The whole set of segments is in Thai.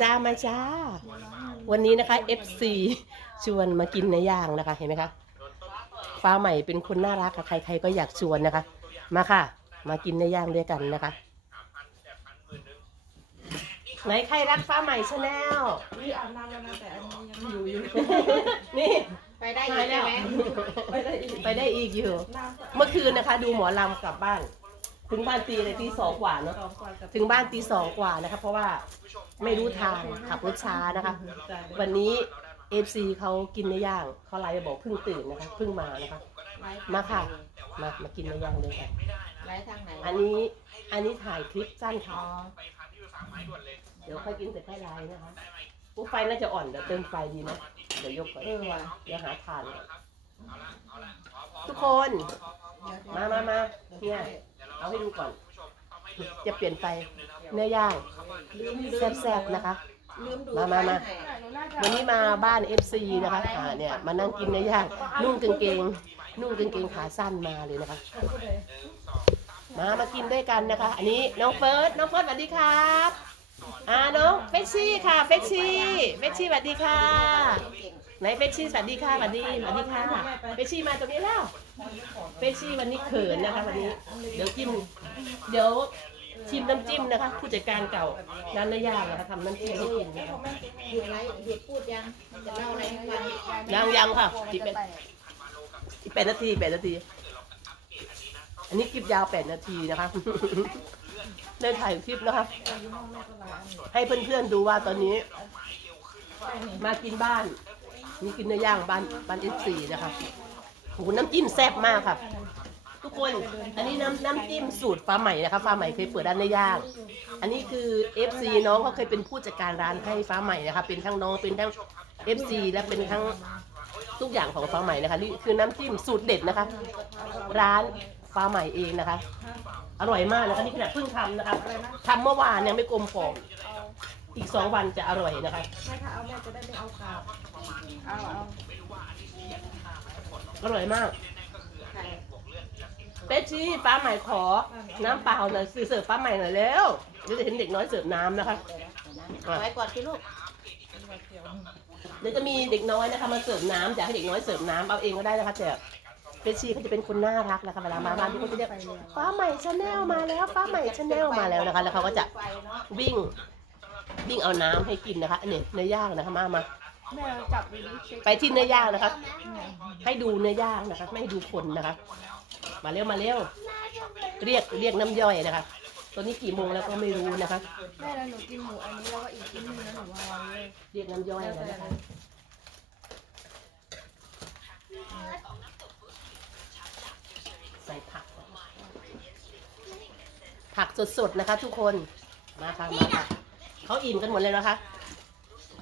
จ้ามาจ้า วันนี้นะคะ FC ชวนมากินเนื้อย่างนะคะ เห็นไหมคะ ฟ้าใหม่เป็นคนน่ารักค่ะใครๆก็อยากชวนนะคะ มาค่ะ มากินเนื้อย่างด้วยกันนะคะ ไหนใครรักฟ้าใหม่ชาแนลนี่อาบน้ำแล้วนะแต่อันนี้ยังอยู่อยู่นี่ ไปได้อีกใช่ไหมไปได้อีกไปได้อีกอยู่น้ำเมื่อคืนนะคะ ดูหมอลำกลับบ้าน ถึงบ้านตีเลยตีสองกว่าเนาะสองกว่ากับถึงบ้านตีสองกว่านะคะเพราะว่าไม่รู้ทางขับรถช้านะคะ วันนี้เอฟซีเขากินเนื้อย่างเขาไลน์มาบอกเพิ่งตื่นนะคะเพิ่งมานะคะมาค่ะมามากินเนื้อย่างด้วยกันไลฟ์ทางไหนอันนี้อันนี้ถ่ายคลิปสั้นอ๋ค่ะอเดี๋ยวค่อยกินเสร็จค่อยไลน์นะคะปุ๊บไฟน่าจะอ่อนเดี๋ยวเติมไฟดีนะเดี๋ยวยกก่อนเออว่ะเดี๋ยวหาทานก่อนทุกคน มามามาเนี่ย เอาให้ดูก่อนจะเปลี่ยนไปเนื้อย่างแซ่บๆนะคะลืมดูมามามาไฟไหนวันนี้มาบ้าน FC นะคะอ่าเนี่ยมานั่งกินเนื้อย่างนุ่งกางเกง นุ่งกางเกงขาสั้นมาเลยนะคะ มามากินด้วยกันนะคะ อันนี้น้องเฟิร์สน้องเฟิร์สสวัสดีครับ อ่าน้องเฟชชี่ค่ะเฟชชี่เฟชชี่สวัสดีค่ะไหนเฟชชี่สวัสดีค่ะสวัสดีสวัสดีค่ะเฟชชี่มาตรงนี้แล้วเฟชชี่วันนี้เขินนะคะวันนี้เดี๋ยวจิ้มเดี๋ยวชิมน้ำจิ้มนะคะ ผู้จัดการเก่าร้านเนื้อย่างนะคะทำน้ำจิ้มให้กินนะคะหยุดไรเหตุพูดยังจะเล่าอะไรให้ฟังยังยังค่ะอีกเป็นอีกแปดนาทีแปดนาที อันนี้คลิปยาวแปดนาทีนะคะ ได้ถ่ายคลิปนะคะให้เพื่อนๆดูว่าตอนนี้ มากินบ้านมีกินเนื้อย่างบ้านบ้านเอฟซีนะคะโอ้โหน้ำจิ้มแซ่บมากค่ะ ทุกคนอันนี้น้ำน้ำจิ้มสูตรฟ้าใหม่นะคะฟ้าใหม่เคยเปิดร้านเนื้อย่าง อันนี้คือ FC น้องเขาเคยเป็นผู้จัดการร้านให้ฟ้าใหม่นะคะเป็นทั้งน้องเป็นทั้ง FC และเป็นทั้งทุกอย่างของฟ้าใหม่นะคะนี่คือน้ำจิ้มสูตรเด็ดนะคะ ร้าน ฟ้าใหม่เองนะคะ อร่อยมากนะคะนี่ขนาดเพิ่งทำนะคะทำเมื่อวานยังไม่กลมกล่อมอีกสองวันจะอร่อยนะคะไม่ค่ะเอาแม่จะได้ไม่เอาขาดเอาเอาอร่อยมากเป๊ชี่ฟ้าใหม่ขอ น้ำเปล่าหน่อยสิเสิร์ฟฟ้าใหม่หน่อยเร็วเดี๋ยวจะเห็นเด็กน้อยเสิร์ฟน้ำนะคะไว้ก่อนที่ลูกเดี๋ยวจะมีเด็กน้อยนะคะมาเสิร์ฟน้ำอยากให้เด็กน้อยเสิร์ฟน้ำเอาเองก็ได้นะคะแต่เฟชชี่เขาจะเป็นคนน่ารักนะคะเวลามาบ้านที่เขาจะเรียกฟ้าใหม่ชาแนลมาแล้วฟ้าใหม่ชาแนลมาแล้วนะคะ แล้วเขาก็จะไฟเนาะวิ่งวิ่งเอาน้ำให้กินนะคะอันนี้เนื้อย่างนะคะมามาแม่จับไปดิเช็คไปที่เนื้อย่างนะคะ ให้ดูเนื้อย่างนะคะ ไม่ให้ดูคนนะคะ มาเร็วมาเร็วเรียกเรียกน้ำย่อยนะคะตอนนี้กี่โมงแล้วก็ไม่รู้นะคะ แม่แล้วหนูกินหมูอันนี้แล้วก็อีกชิ้นหนึงแล้วหนูวางเลยเรียกน้ำย่อยแล้วแล้วแต่นะคะ เลย ใส่ผักก่อน ผักสดๆนะคะ ทุกคนมาค่ะมาค่ะเขาอิ่มกันหมดเลยนะคะ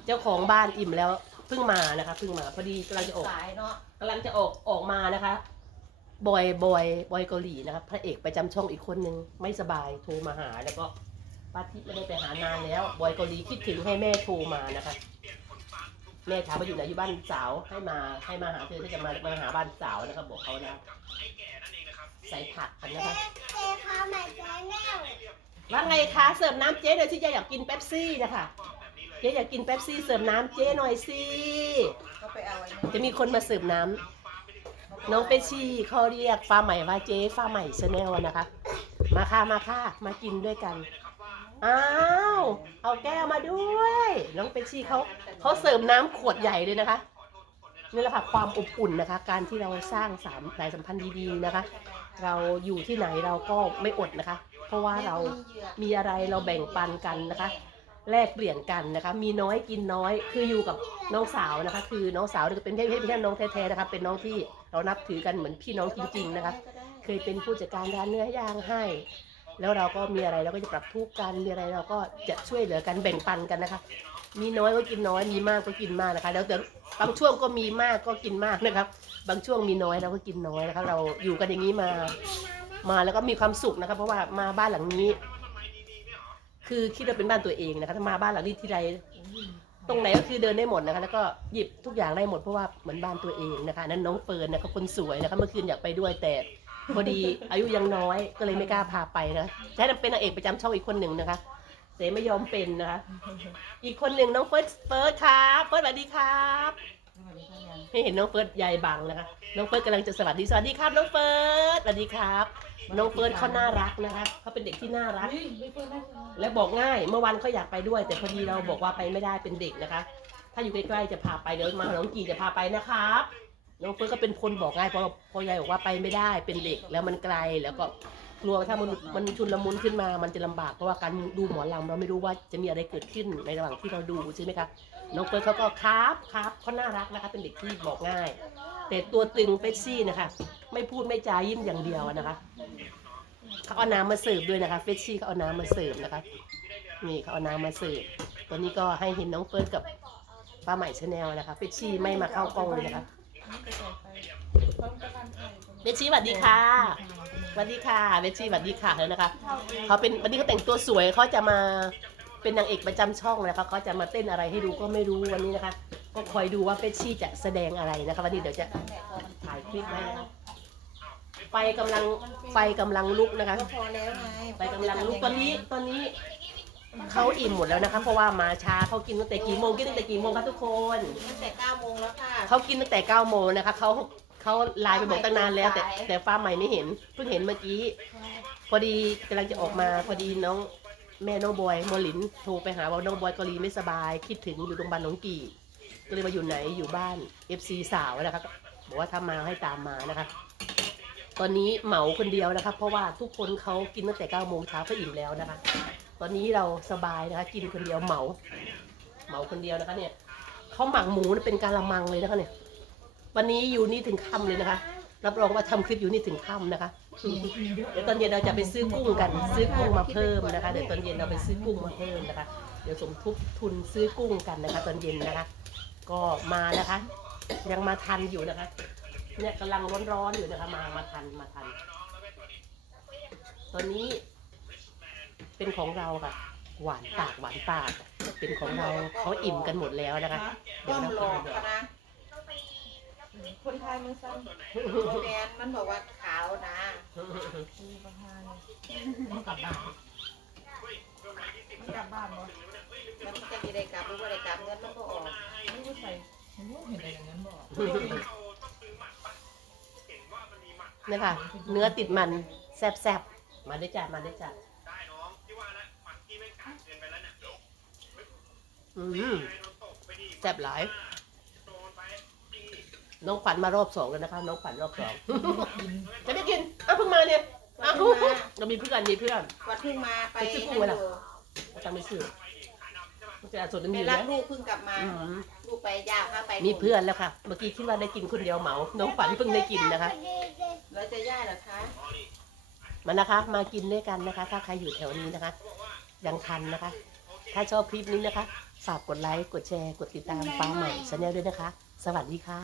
เจ้าของบ้านอิ่มแล้วเพิ่งมานะคะเพิ่งมา พอดีกำลังจะออกสายเนาะกำลังจะออกออกมานะคะบอยบอยบอยเกาหลีนะคะพระเอกประจำช่องอีกคนนึงไม่สบายโทรมาหาแล้วก็ป้าทิพย์ไม่ได้ไปหานานแล้ว บอยเกาหลีคิดถึงให้แม่โทรมานะคะ แม่ถามว่าอยู่ไหนอยู่บ้านสาวให้มาให้มาหาเธอถ้าจะมามาหาบ้านสาวนะครับบอกเขานะ ใส่ผักกันนะคะเจ๊พาใหม่แชนแนลว่าไงคะเสิร์ฟน้ำเจ๊หน่อยสิเจ๊อยากกินเป๊ปซี่นะคะเจ๊อยากกินเป๊ปซี่เสิร์ฟน้ำเจ๊หน่อยสิก็ไปเอาไอ้นี่จะมีคนมาเสิร์ฟน้ำน้องเปชชี่เขาเรียกฟ้าใหม่ว่าเจ๊ฟ้าใหม่ชาแนลนะคะ มาค่ะมาค่ะมากินด้วยกันอ้าวเอาแก้วมาด้วย น้องเปชชี่เขาเขาเสิร์ฟน้ำขวดใหญ่เลยนะคะ นี่แหละค่ะความอบอุ่นนะคะ การที่เราสร้างสามสายสัมพันธ์ดีๆนะคะ เราอยู่ที่ไหนเราก็ไม่อดนะคะ เพราะว่าเรามีอะไรเราแบ่งปันกันนะคะแลกเปลี่ยนกันนะคะ มีน้อยกินน้อย คืออยู่กับน้องสาวนะคะ คือน้องสาวเนี่ยเป็นไม่ใช่ไม่ใช่น้องแท้ๆนะคะ เป็นน้องที่เรานับถือกันเหมือนพี่น้องจริง ๆนะคะ เคยเป็นผู้จัดการร้านเนื้อย่างให้ แล้วเราก็มีอะไรเราก็จะปรับทุกข์กัน มีอะไรเราก็จะช่วยเหลือกันแบ่งปันกันนะคะ มีน้อยก็กินน้อย มีมากก็กินมากนะคะ แล้วแต่บางช่วงก็มีมากก็กินมากนะครับ บางช่วงมีน้อยเราก็กินน้อยนะคะ เราอยู่กันอย่างนี้มา มาแล้วก็มีความสุขนะคะ เพราะว่ามาบ้านหลังนี้ คือคิดว่าเป็นบ้านตัวเองนะคะ ถ้ามาบ้านหลังนี้ที่ไรตรงไหนก็คือเดินได้หมดนะคะ แล้วก็หยิบทุกอย่างได้หมดเพราะว่าเหมือนบ้านตัวเองนะคะ นั้นน้องเฟิร์นนะคะคนสวยนะคะ เมื่อคืนอยากไปด้วยแต่พอดีอายุยังน้อยก็เลยไม่กล้าพาไปนะใช้เป็นนางเอกประจำช่องอีกคนหนึ่งนะคะ เสไม่ยอมเป็นนะคะ อีกคนหนึ่งน้องเฟิร์สเฟิร์สครับเฟิร์สสวัสดีครับให้เห็นน้องเฟิร์สยายบังนะคะ น้องเฟิร์สกำลังจะสวัสดีสวัสดีครับ น้องเฟิร์สสวัสดีครับ น้องเฟิร์สเขาน่ารักนะคะเขาเป็นเด็กที่น่ารัก และบอกง่ายเมื่อวันเขาอยากไปด้วย แต่พอดีเราบอกว่าไปไม่ได้เป็นเด็กนะคะ ถ้าอยู่ใกล้ๆจะพาไปเดี๋ยวมาน้องกีจะพาไปนะครับน้องเฟิร์สก็เป็นคนบอกง่ายเพราะพอยายบอกว่าไปไม่ได้เป็นเด็กแล้วมันไกลแล้วก็ กลัวถ้ามันมันชุนละมุนขึ้นมามันจะลำบากเพราะว่าการดูหมอลำเราไม่รู้ว่าจะมีอะไรเกิดขึ้นในระหว่างที่เราดูใช่ไหมคะน้องเฟิร์สเขาก็ครับครับเขาน่ารักนะคะเป็นเด็กที่บอกง่าย แต่ตัวตึงเป๊ปซี่นะคะไม่พูดไม่จายิ้มอย่างเดียวนะคะเขาเอาน้ำมาเสิร์ฟด้วยนะคะเฟชชี่เขาเอาน้ำมาเสิร์ฟนะคะนี่เขาเอาน้ำมาเสิร์ฟตอนนี้ก็ให้เห็นน้องเฟิร์สกับป้าใหม่ชาแนลนะคะเฟชชี่ไม่มาเข้ากล้องเลยนะคะ เฟชชี่สวัสดีค่ะสวัสดีค่ะเฟชชี่สวัสดีค่ะแล้วนะคะเขาเป็นวันนี้เขาแต่งตัวสวยเขาจะมาเป็นนางเอกประจำช่องนะคะเขาจะมาเต้นอะไรให้ดูก็ไม่รู้วันนี้นะคะ ก็คอยดูว่าเฟชชี่จะแสดงอะไรนะคะ วันนี้เดี๋ยวจะถ่ายคลิปไว้นะคะไฟกำลังไฟกำลังลุกนะคะก็พอแล้วไงไปกำลังลุกตอนนี้ตอนนี้เขาอิ่มหมดแล้วนะคะเพราะว่ามาช้าเขากินตั้งแต่กี่โมงกินตั้งแต่กี่โมงคะทุกคนตั้งแต่เก้าโมงแล้วค่ะเขากินตั้งแต่เก้าโมงนะคะเขา เขาไลน์ไปบอกตั้งนานแล้ว แต่แต่ฟ้าใหม่ไม่เห็นเพิ่งเห็นเมื่อกี้ พอดีกำลังจะออกมาพอดีน้องแม่น้องบอยโมลินโทรไปหาว่าน้องบอยเกาหลีไม่สบาย คิดถึงอยู่โรงพยาบาลหนองกี่ก็เลยมาอยู่ไหนอยู่บ้าน FC สาวนะคะก็บอกว่าถ้ามาให้ตามมานะคะ ตอนนี้เหมาคนเดียวนะคะ เพราะว่าทุกคนเขากินตั้งแต่เก้าโมงเช้าก็อิ่มแล้วนะคะ ตอนนี้เราสบายนะคะ กินคนเดียวเหมา เหมาคนเดียวนะคะเนี่ยเขาหมักหมูเป็นกาละมังเลยนะคะเนี่ย วันนี้อยู่นี่ถึงค่ำเลยนะคะ รับรองว่าทำคลิปอยู่นี่ถึงค่ำนะคะ เดี๋ยวตอนเย็นเราจะไปซื้อกุ้งกัน ซื้อกุ้งมาเพิ่มนะคะ เดี๋ยวตอนเย็นเราไปซื้อกุ้งมาเพิ่มนะคะ เดี๋ยวสมทบทุนซื้อกุ้งกันนะคะ ตอนเย็นนะคะ ก็มานะคะ ยังมาทันอยู่นะคะ เนี่ยกำลังร้อนๆอยู่นะคะมามาทันมาทัน ตอนนี้ เป็นของเราค่ะ หวานปากหวานปาก เป็นของเราเขาอิ่มกันหมดแล้วนะคะ เดี๋ต้ยวมเราหลอกเขานะ คนไทยมือสั้นแมนมันบอกว่าขาวนะมีประธานมันกลับบ้านมันกลับบ้านเหรอแล้วมันจะมีได้กลับหรือว่าได้กลับเงินมันก็ออกไม่รู้ใส่ไม่รู้เห็นอะไรอย่างนั้นบอกนี่ค่ะ เนื้อติดมันแซ่บๆมาได้จ้ะมาได้จ้ะอืมแซ่บหลาย น้องขวัญมารอบสองแล้วนะคะ น้องขวัญรอบสองจะไม่กินอ้าวเพิ่งมาเนี่ยอ้าวเรามีเพื่อนมีเพื่อน วัดเพิ่งมาไปไปซื้อกุ้นั่งนไว้ล่ะอยู่เอาตังค์ไปซื้อมันจะอาสดไปมีอยู่รัแล้บวลูกเพิ่งกลับมา อืมลูกไปยาพาไปมีเพื่อนแล้วค่ะ เมื่อกี้คิดว่าได้กินคนเดียวเหมา น้องขวัญเพิ่งได้กินนะคะ แล้วจะย่าเหรอคะ มานะคะ มากินด้วยกันนะคะ ถ้าใครอยู่แถวนี้นะคะ ยังทันนะคะ ถ้าชอบคลิปนี้นะคะ ฝากกดไลค์ กดแชร์ กดติดตามฟ้าใหม่ชาแนลด้วยนะคะ สวัสดีค่ะ